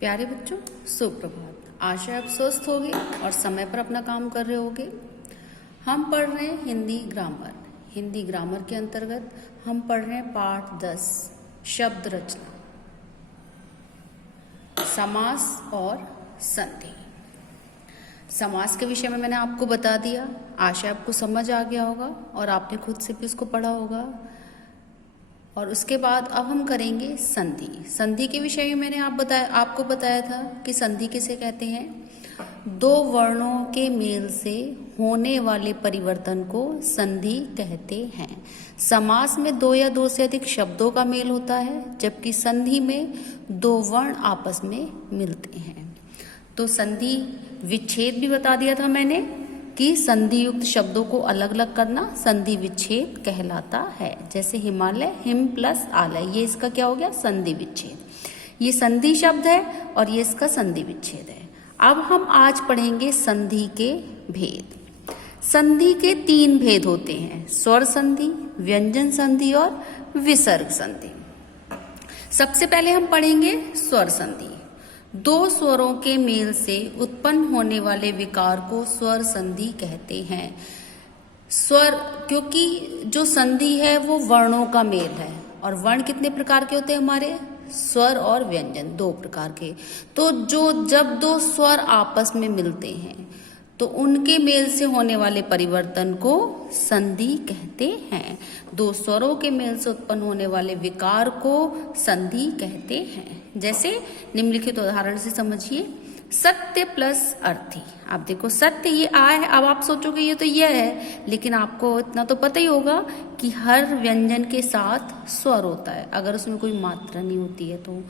प्यारे बच्चों, सुप्रभात। आशा आप स्वस्थ होगे और समय पर अपना काम कर रहे होगे। हम पढ़ रहे हैं हिंदी ग्रामर। हिंदी ग्रामर के अंतर्गत हम पढ़ रहे हैं पाठ 10 शब्द रचना, समास और संधि। समास के विषय में मैंने आपको बता दिया, आशा आपको समझ आ गया होगा और आपने खुद से भी उसको पढ़ा होगा। और उसके बाद अब हम करेंगे संधि। संधि के विषय में मैंने आपको बताया था कि संधि किसे कहते हैं। दो वर्णों के मेल से होने वाले परिवर्तन को संधि कहते हैं। समास में दो या दो से अधिक शब्दों का मेल होता है, जबकि संधि में दो वर्ण आपस में मिलते हैं। तो संधि विच्छेद भी बता दिया था मैंने कि संधि युक्त शब्दों को अलग अलग करना संधि विच्छेद कहलाता है। जैसे हिमालय, हिम प्लस आलय, ये इसका क्या हो गया, संधि विच्छेद। ये संधि शब्द है और ये इसका संधि विच्छेद है। अब हम आज पढ़ेंगे संधि के भेद। संधि के 3 भेद होते हैं, स्वर संधि, व्यंजन संधि और विसर्ग संधि। सबसे पहले हम पढ़ेंगे स्वर संधि। दो स्वरों के मेल से उत्पन्न होने वाले विकार को स्वर संधि कहते हैं। स्वर, क्योंकि जो संधि है वो वर्णों का मेल है, और वर्ण कितने प्रकार के होते हैं हमारे, स्वर और व्यंजन, 2 प्रकार के। तो जब दो स्वर आपस में मिलते हैं तो उनके मेल से होने वाले परिवर्तन को संधि कहते हैं। दो स्वरों के मेल से उत्पन्न होने वाले विकार को संधि कहते हैं। जैसे निम्नलिखित उदाहरण से समझिए। सत्य प्लस अर्थी। आप देखो, सत्य ये आ है, अब आप सोचोगे ये तो यह है, लेकिन आपको इतना तो पता ही होगा कि हर व्यंजन के साथ स्वर होता है। अगर उसमें कोई मात्रा नहीं होती है तो,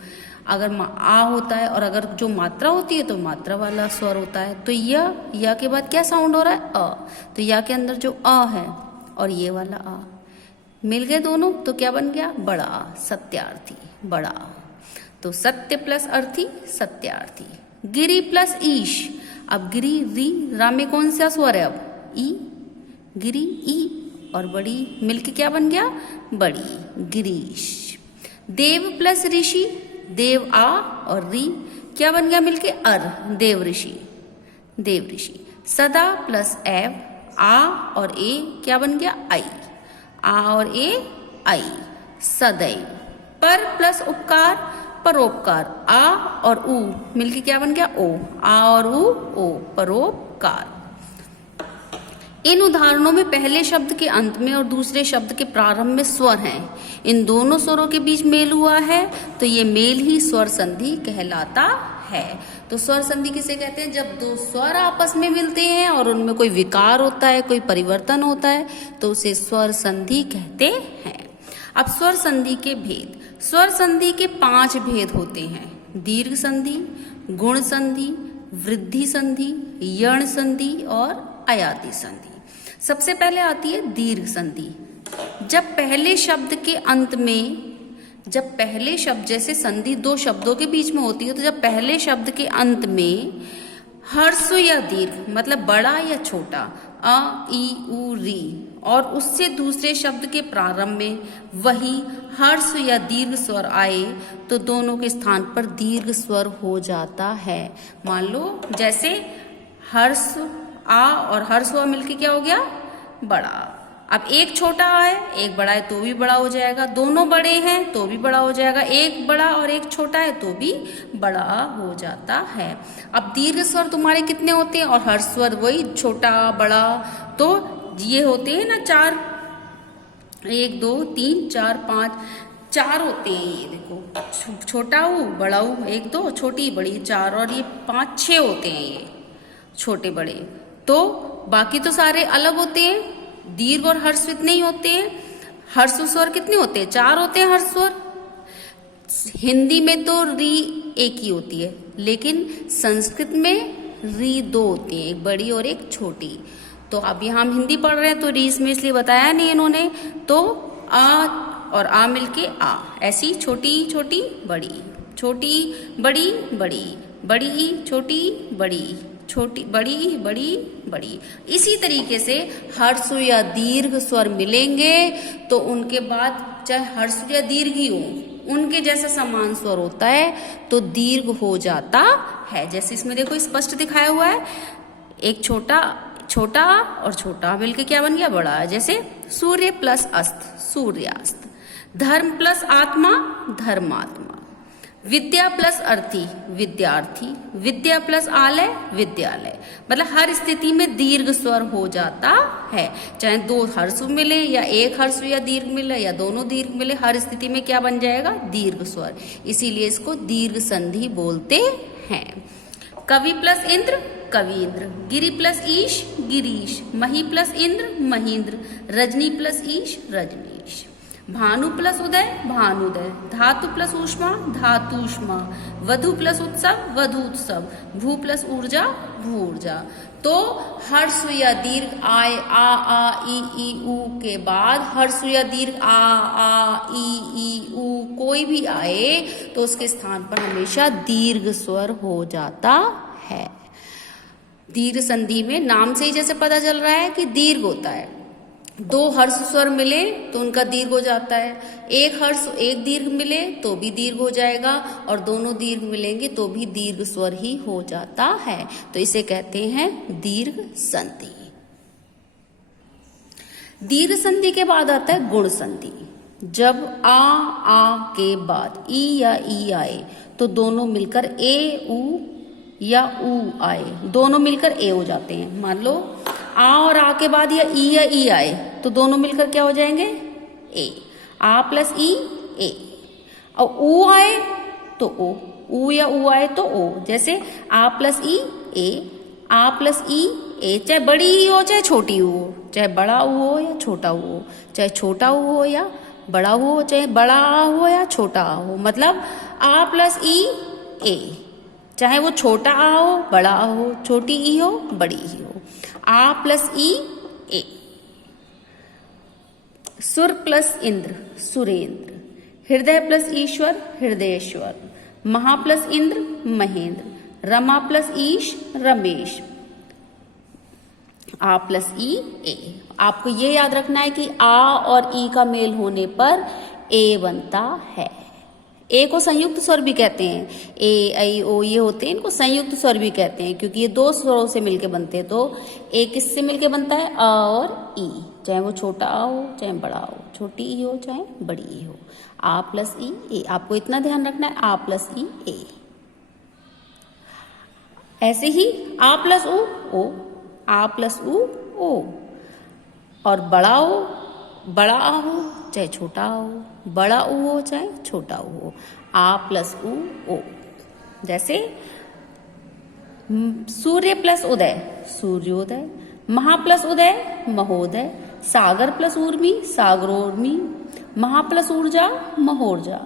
अगर आ होता है और अगर जो मात्रा होती है तो मात्रा वाला स्वर होता है। तो या के बाद क्या साउंड हो रहा है, अ। तो या के अंदर जो अ है और ये वाला आ मिल गए दोनों, तो क्या बन गया, बड़ा आ, सत्यार्थी, बड़ा आ। तो सत्य प्लस अर्थी, सत्यार्थी। गिरी प्लस ईश। अब गिरी, री, रा में कौन सा स्वर है, अब ई, गिरी, ई, और बड़ी मिलके क्या बन गया, बड़ी, गिरीश। देव प्लस ऋषि। देव आ और री क्या बन गया मिलके, अर, देव ऋषि, देव ऋषि। सदा प्लस एव। आ और ए क्या बन गया, आई, आ और ए, आई, सदैव। पर प्लस उपकार, परोपकार। आ और उ मिलके क्या बन गया, ओ, आ और ओ, परोपकार। इन उदाहरणों में पहले शब्द के अंत में और दूसरे शब्द के प्रारंभ में स्वर हैं। इन दोनों स्वरों के बीच मेल हुआ है तो ये मेल ही स्वर संधि कहलाता है। तो स्वर संधि किसे कहते हैं, जब दो स्वर आपस में मिलते हैं और उनमें कोई विकार होता है, कोई परिवर्तन होता है, तो उसे स्वर संधि कहते हैं। अब स्वर संधि के भेद। स्वर संधि के 5 भेद होते हैं, दीर्घ संधि, गुण संधि, वृद्धि संधि, यण संधि और अयाति संधि। सबसे पहले आती है दीर्घ संधि। जब पहले शब्द के अंत में, जब पहले शब्द, जैसे संधि 2 शब्दों के बीच में होती है, तो जब पहले शब्द के अंत में हर्ष या दीर्घ, मतलब बड़ा या छोटा, अ, ई, उ, री, और उससे दूसरे शब्द के प्रारंभ में वही हर्ष या दीर्घ स्वर आए तो दोनों के स्थान पर दीर्घ स्वर हो जाता है। मान लो जैसे हर्ष आ और हर्ष हुआ मिलके क्या हो गया, बड़ा। अब एक छोटा आ है, एक बड़ा है तो भी बड़ा हो जाएगा, दोनों बड़े हैं तो भी बड़ा हो जाएगा, एक बड़ा और एक छोटा है तो भी बड़ा हो जाता है। अब दीर्घ स्वर तुम्हारे कितने होते हैं और हर्ष स्वर वही छोटा बड़ा, तो ये होते हैं ना 4, 1 2 3 4 5, 4 होते हैं। ये देखो, छोटा ऊ, बड़ा ऊ, 1 2, छोटी बड़ी 4, और ये 5 6 होते हैं ये छोटे बड़े। तो बाकी तो सारे अलग होते हैं, दीर्घ और हर्ष इतने ही होते हैं। हर्ष स्वर कितने होते हैं, 4 होते हैं हर्ष स्वर। हिंदी में तो री एक ही होती है, लेकिन संस्कृत में री 2 होती है, एक बड़ी और एक छोटी। तो अभी हम हिंदी पढ़ रहे हैं तो री इसमें इसलिए बताया नहीं इन्होंने। तो आ और आ मिलके आ, ऐसी छोटी छोटी बड़ी, छोटी बड़ी बड़ी, बड़ी छोटी बड़ी, छोटी बड़ी बड़ी बड़ी। इसी तरीके से हर्ष या दीर्घ स्वर मिलेंगे तो उनके बाद चाहे हर्ष या दीर्घ ही हो, उनके जैसा समान स्वर होता है तो दीर्घ हो जाता है। जैसे इसमें देखो स्पष्ट दिखाया हुआ है, एक छोटा छोटा और छोटा मिलके क्या बन गया, बड़ा। जैसे सूर्य प्लस अस्त, सूर्यास्त। धर्म प्लस आत्मा, धर्मात्मा। विद्या प्लस अर्थी, विद्यार्थी। विद्या प्लस आलय, विद्यालय। मतलब हर स्थिति में दीर्घ स्वर हो जाता है, चाहे दो हर्ष मिले या एक हर्ष या दीर्घ मिले या दोनों दीर्घ मिले, हर स्थिति में क्या बन जाएगा, दीर्घ स्वर। इसीलिए इसको दीर्घ संधि बोलते हैं। कवि प्लस इंद्र, कवींद्र। गिरि प्लस ईश, गिरीश। मही प्लस इंद्र, महींद्र। रजनी प्लस ईश, रजनीश। भानु प्लस उदय, भानुदय। धातु प्लस ऊष्मा, धातुष्मा। वधु प्लस उत्सव, वधुत्सव। भू प्लस ऊर्जा, भूर्जा। तो हर्ष या दीर्घ आय, आ ई उ के बाद हर्ष या दीर्घ आ ई उ कोई भी आए तो उसके स्थान पर हमेशा दीर्घ स्वर हो जाता है। दीर्घ संधि में नाम से ही जैसे पता चल रहा है कि दीर्घ होता है, दो हर्ष स्वर मिले तो उनका दीर्घ हो जाता है, एक हर्ष एक दीर्घ मिले तो भी दीर्घ हो जाएगा, और दोनों दीर्घ मिलेंगे तो भी दीर्घ स्वर ही हो जाता है। तो इसे कहते हैं दीर्घ संधि। दीर्घ संधि के बाद आता है गुण संधि। जब आ के बाद ई या ई आए तो दोनों मिलकर ए उ या उ आए, दोनों मिलकर ए हो जाते हैं। मान लो आ और आ के बाद या ई आए तो दोनों मिलकर क्या हो जाएंगे, ए। आ प्लस ई, ए। और ऊ आए तो ओ, ऊ या ऊ आए तो ओ। जैसे आ प्लस ई, ए। आ प्लस ई, ए। चाहे बड़ी ई हो चाहे छोटी ऊ हो, चाहे बड़ा ऊ हो या छोटा ऊ हो, चाहे छोटा ऊ हो या बड़ा ऊ हो, चाहे बड़ा आ हो या छोटा आ हो। मतलब आ प्लस ई, ए। चाहे वो छोटा आ हो, बड़ा आ हो, छोटी ई हो, बड़ी ई हो। आ प्लस ई, ए। सुर प्लस इंद्र, सुरेंद्र। हृदय प्लस ईश्वर, हृदयेश्वर। महा प्लस इंद्र, महेंद्र। रमा प्लस ईश, रमेश। आ प्लस ई, ए। आपको ये याद रखना है कि आ और ई का मेल होने पर ए बनता है। ए को संयुक्त स्वर भी कहते हैं, ए आई ओ ये होते हैं, इनको संयुक्त स्वर भी कहते हैं क्योंकि ये दो स्वरों से मिलके बनते हैं। तो ए किससे मिलके बनता है, आ और ई। चाहे वो छोटा आ हो चाहे बड़ा हो, छोटी ई हो चाहे बड़ी ई हो। आ प्लस ई, ए। आपको इतना ध्यान रखना है, आ प्लस ई, ए। ऐसे ही आ प्लस उ, ओ। आ प्लस उ, ओ। और बड़ा ओ, बड़ा आ हो चाहे छोटा आ हो, बड़ा ऊ हो चाहे छोटा ऊ हो। आ प्लस उ, ओ। जैसे सूर्य प्लस उदय, सूर्योदय। महा प्लस उदय, महोदय। सागर प्लस ऊर्मी, सागरोर्मी। महा प्लस ऊर्जा, महोर्जा।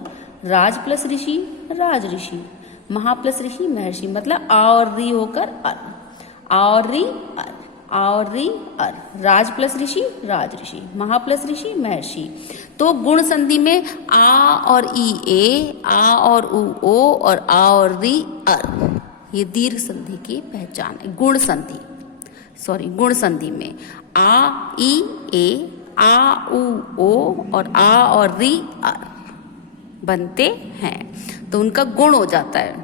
राज प्लस ऋषि, राज ऋषि। महा प्लस ऋषि, महर्षि। मतलब आ और री होकर अर, आ और री अर, आ और री अर। राज प्लस ऋषि, राज ऋषि। महा प्लस ऋषि, महर्षि। तो गुण संधि में आ और ई, ए। आ और उ, ओ। और आ और री अर। ये दीर्घ संधि की पहचान है। गुण संधि, गुण संधि में आ ई, ए। आ उ, ओ। और आ और री अर बनते हैं तो उनका गुण हो जाता है।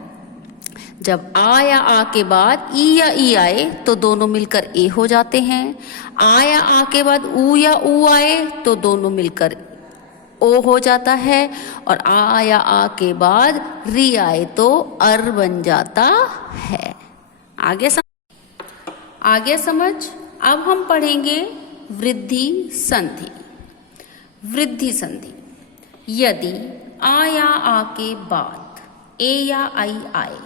जब आ या आ के बाद ई या ई आए तो दोनों मिलकर ए हो जाते हैं। आ या आ के बाद ऊ या ऊ आए तो दोनों मिलकर ओ हो जाता है। और आ या आ के बाद री आए तो अर बन जाता है। आगे समझ। अब हम पढ़ेंगे वृद्धि संधि। वृद्धि संधि, यदि आ या आ के बाद ए या आई आए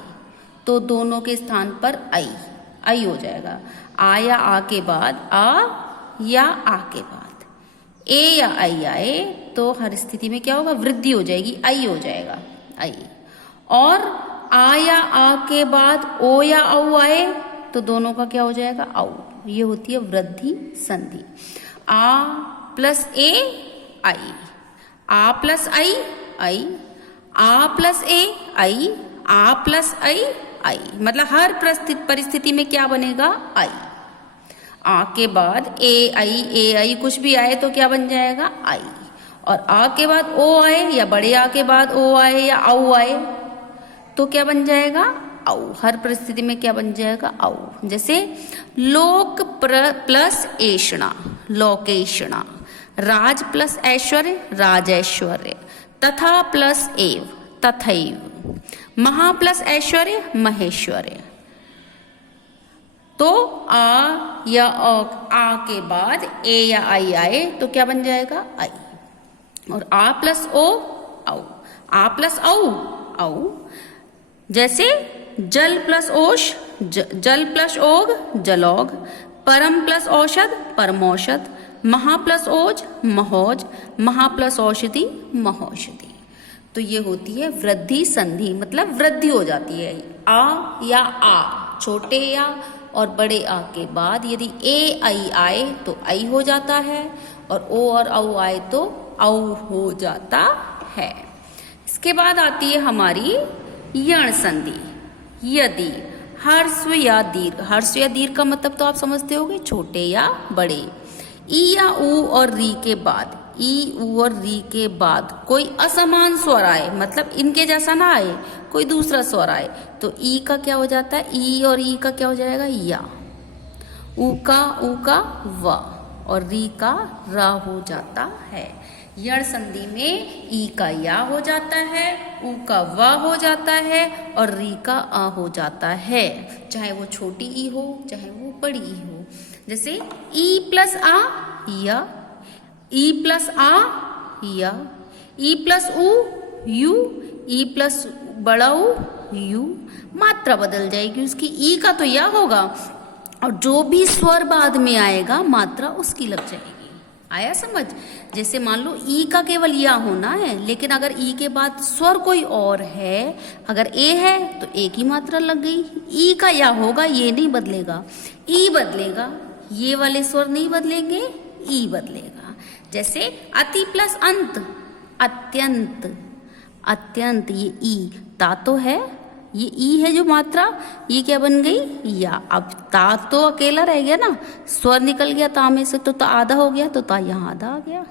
तो दोनों के स्थान पर आई हो जाएगा। आ या आ के बाद आ या आ के बाद ए या आई आए तो हर स्थिति में क्या होगा, वृद्धि हो जाएगी, आई हो जाएगा, आई। और आ या आ के बाद ओ या औ आए तो दोनों का क्या हो जाएगा, औ। ये होती है वृद्धि संधि। आ प्लस ए, आई। आ प्लस आई, आई। आ प्लस ए, आई। आ प्लस आई, आई। मतलब हर परिस्थिति में क्या बनेगा, आई। आ के बाद ए आई कुछ भी आए तो क्या बन जाएगा, आई। और आ के बाद ओ आए या बड़े आ के बाद ओ आए या औ आए तो क्या बन जाएगा? औ। हर परिस्थिति में क्या बन जाएगा? औ। जैसे लोक प्लस ऐषणा, लोकेषणा। राज प्लस ऐश्वर्य, राजैश्वर्य। तथा प्लस एव, तथैव। महा प्लस ऐश्वर्य, महेश्वर्य। तो आ या आ के बाद ए या आई आए तो क्या बन जाएगा? आई। और आ प्लस ओ, औ। आ प्लस औ, औ। जैसे जल प्लस ओष, जल प्लस ओग, जलौग। परम प्लस औषध, परमौषध। महा प्लस ओज, महोज। महा प्लस औषधि, महौषधि। तो ये होती है वृद्धि संधि, मतलब वृद्धि हो जाती है। आ या आ, छोटे या और बड़े आ के बाद यदि ए आई आए तो आई हो जाता है, और ओ और औ आए तो औ हो जाता है। इसके बाद आती है हमारी यण संधि। यदि हर्स्व या दीर्घ, हर्स्व या दीर्घ का मतलब तो आप समझते होंगे, छोटे या बड़े। ई या ऊ और री के बाद, ई ऊ और री के बाद कोई असमान स्वर आए, मतलब इनके जैसा ना आए, कोई दूसरा स्वर आए, तो ई का क्या हो जाता है? ई और ई का क्या हो जाएगा? या। ऊ का व, और री का रा हो जाता है। यण संधि में ई का या हो जाता है, ऊ का व हो जाता है, और री का आ हो जाता है, चाहे वो छोटी ई हो चाहे वो बड़ी ई हो। जैसे ई प्लस आ या, ई प्लस आ या, ई प्लस ऊ यू, ई प्लस बड़ा ऊ यू। मात्रा बदल जाएगी उसकी, ई का तो या होगा, और जो भी स्वर बाद में आएगा मात्रा उसकी लग जाएगी। आया समझ? जैसे मान लो ई का केवल या होना है, लेकिन अगर ई के बाद स्वर कोई और है, अगर ए है तो ए की मात्रा लग गई। ई का या होगा, ये नहीं बदलेगा, ई बदलेगा, ये वाले स्वर नहीं बदलेंगे, ई बदलेगा। जैसे अति प्लस अंत, अत्यंत। अत्यंत, ये ई ता तो है, ये ई है जो मात्रा, ये क्या बन गई? या। अब ता तो अकेला रह गया ना, स्वर निकल गया ता में से, तो ता आधा हो गया, तो ता यहाँ आधा आ गया।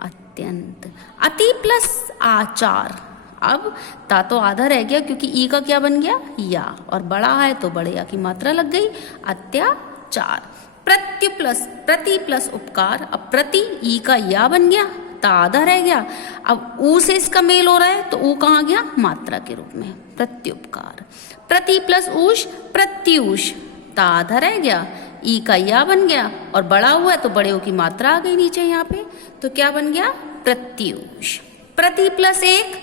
अत्यंत। अति प्लस आचार, अब ता तो आधा रह गया क्योंकि ई का क्या बन गया? या, और बड़ा है तो बड़े या की मात्रा लग गई, अत्याचार। प्रति प्लस उपकार, अब प्रति ई का या बन गया, ता आधा रह गया, अब ऊ से इसका मेल हो रहा है तो ऊ कहाँ गया? मात्रा के रूप में, प्रत्युपकार। प्रति प्लस ऊष, प्रत्युष, ता आधा रह गया, ई का या बन गया, और बड़ा हुआ है तो बड़े की मात्रा आ गई नीचे यहाँ पे, तो क्या बन गया? प्रत्युष। प्रति प्लस एक,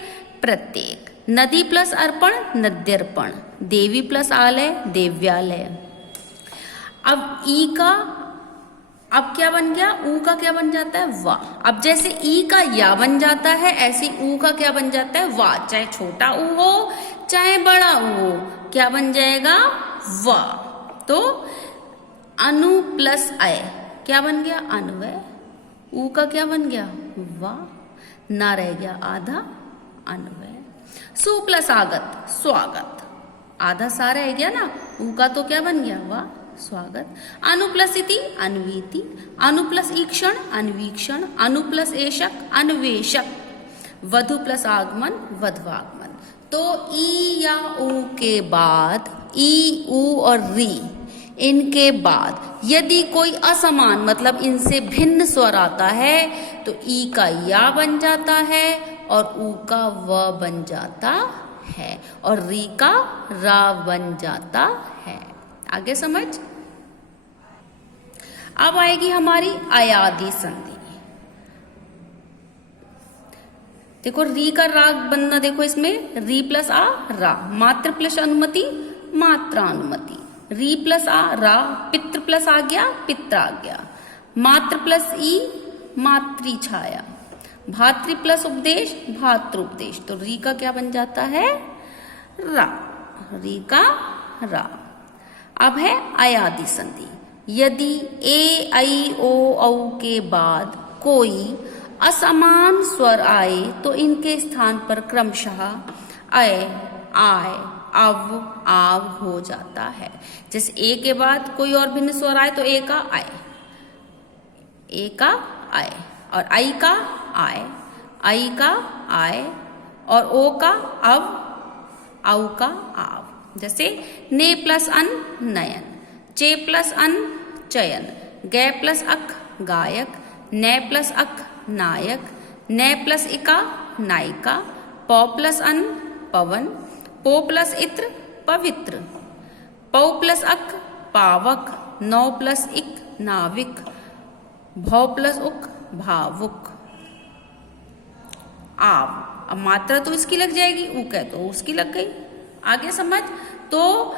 प्रत्येक। नदी प्लस अर्पण, नद्यर्पण। देवी प्लस आलय, देव्यालय। अब ई का अब क्या बन गया? ऊ का क्या बन जाता है? वा। अब जैसे ई का या बन जाता है, ऐसे ऊ का क्या बन जाता है? वा। चाहे छोटा ऊ हो चाहे बड़ा ऊ हो, क्या बन जाएगा? वा। तो अनु प्लस अय क्या बन गया? अन्वय। ऊ का क्या बन गया? वा। ना रह गया आधा, अन्वय। सु प्लस आगत, स्वागत। आधा सा रह गया ना, ऊ का तो क्या बन गया? वा, स्वागत। अनु प्लस इति, अन्वीति। अनु प्लस ईक्षण, अन्वीक्षण। अनु प्लस एषक, अन्वेषक। वधु प्लस आगमन, वधवागमन। तो ई या ऊ के बाद, ई ऊ और री, इनके बाद यदि कोई असमान मतलब इनसे भिन्न स्वर आता है तो ई का या बन जाता है और ऊ का व बन जाता है और री का रा बन जाता है। आगे समझ। अब आएगी हमारी अयादि संधि। देखो री का राग बनना, देखो इसमें री प्लस आ रा, मात्र प्लस अनुमति मात्रा अनुमति, री प्लस आ रा, पितृ प्लस आ गया पित्र आ गया, मात्र प्लस ई मातृ छाया, भातृ प्लस उपदेश भातृ उपदेश। तो री का क्या बन जाता है? रा, री का रा। अब है अयादि संधि। यदि ए ऐ ओ औ के बाद कोई असमान स्वर आए तो इनके स्थान पर क्रमशः अय आय अव आव हो जाता है। जैसे ए के बाद कोई और भिन्न स्वर आए तो ए का आय, ए का आय और आई का आय, आई का आय, और ओ का अव, औ का आव। जैसे ने प्लस अन नयन, चे प्लस अन चयन, गे प्लस अक गायक, ने प्लस अक नायक, ने प्लस इका नायिका, पौ प्लस अन पवन, पो प्लस इत्र पवित्र, पौ प्लस अक पावक, नौ प्लस इक नाविक, भौ प्लस उक भावुक। आव, अब मात्रा तो इसकी लग जाएगी, ऊ कह तो उसकी लग गई। आगे समझ। तो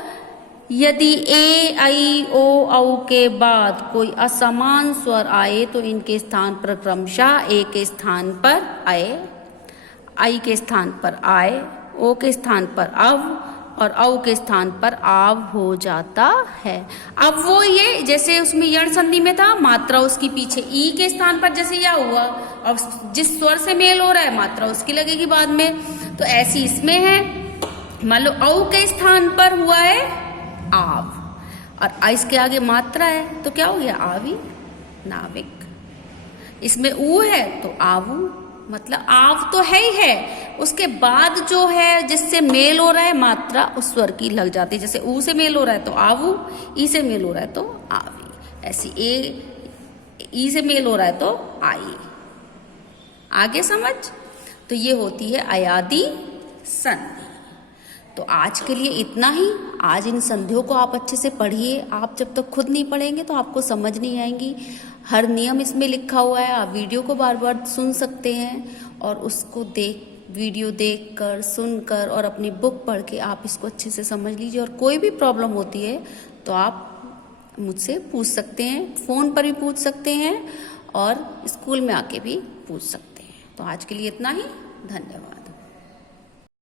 यदि ए आई ओ औ के बाद कोई असमान स्वर आए तो इनके स्थान पर क्रमशः ए के स्थान पर आए, आई के स्थान पर आए, ओ के स्थान पर अव और औ के स्थान पर आव हो जाता है। अब वो ये जैसे उसमें यण संधि में था, मात्रा उसकी पीछे ई के स्थान पर जैसे या हुआ और जिस स्वर से मेल हो रहा है मात्रा उसकी लगेगी बाद में, तो ऐसी इसमें है। मान लो औ के स्थान पर हुआ है आव और इसके आगे मात्रा है तो क्या हो गया आवी नाविक। इसमें ऊ है तो आवू, मतलब आव तो है ही है, उसके बाद जो है जिससे मेल हो रहा है मात्रा उस स्वर की लग जाती है। जैसे ऊ से मेल हो रहा है तो आवू, ई से मेल हो रहा है तो आवी, ऐसी ई से मेल हो रहा है तो आई। आगे समझ। तो ये होती है अयादी संधि। तो आज के लिए इतना ही। आज इन संधियों को आप अच्छे से पढ़िए। आप जब तक खुद नहीं पढ़ेंगे तो आपको समझ नहीं आएंगी। हर नियम इसमें लिखा हुआ है। आप वीडियो को बार बार सुन सकते हैं और उसको वीडियो देखकर, सुनकर और अपनी बुक पढ़ के आप इसको अच्छे से समझ लीजिए। और कोई भी प्रॉब्लम होती है तो आप मुझसे पूछ सकते हैं, फ़ोन पर भी पूछ सकते हैं और स्कूल में आके भी पूछ सकते हैं। तो आज के लिए इतना ही। धन्यवाद।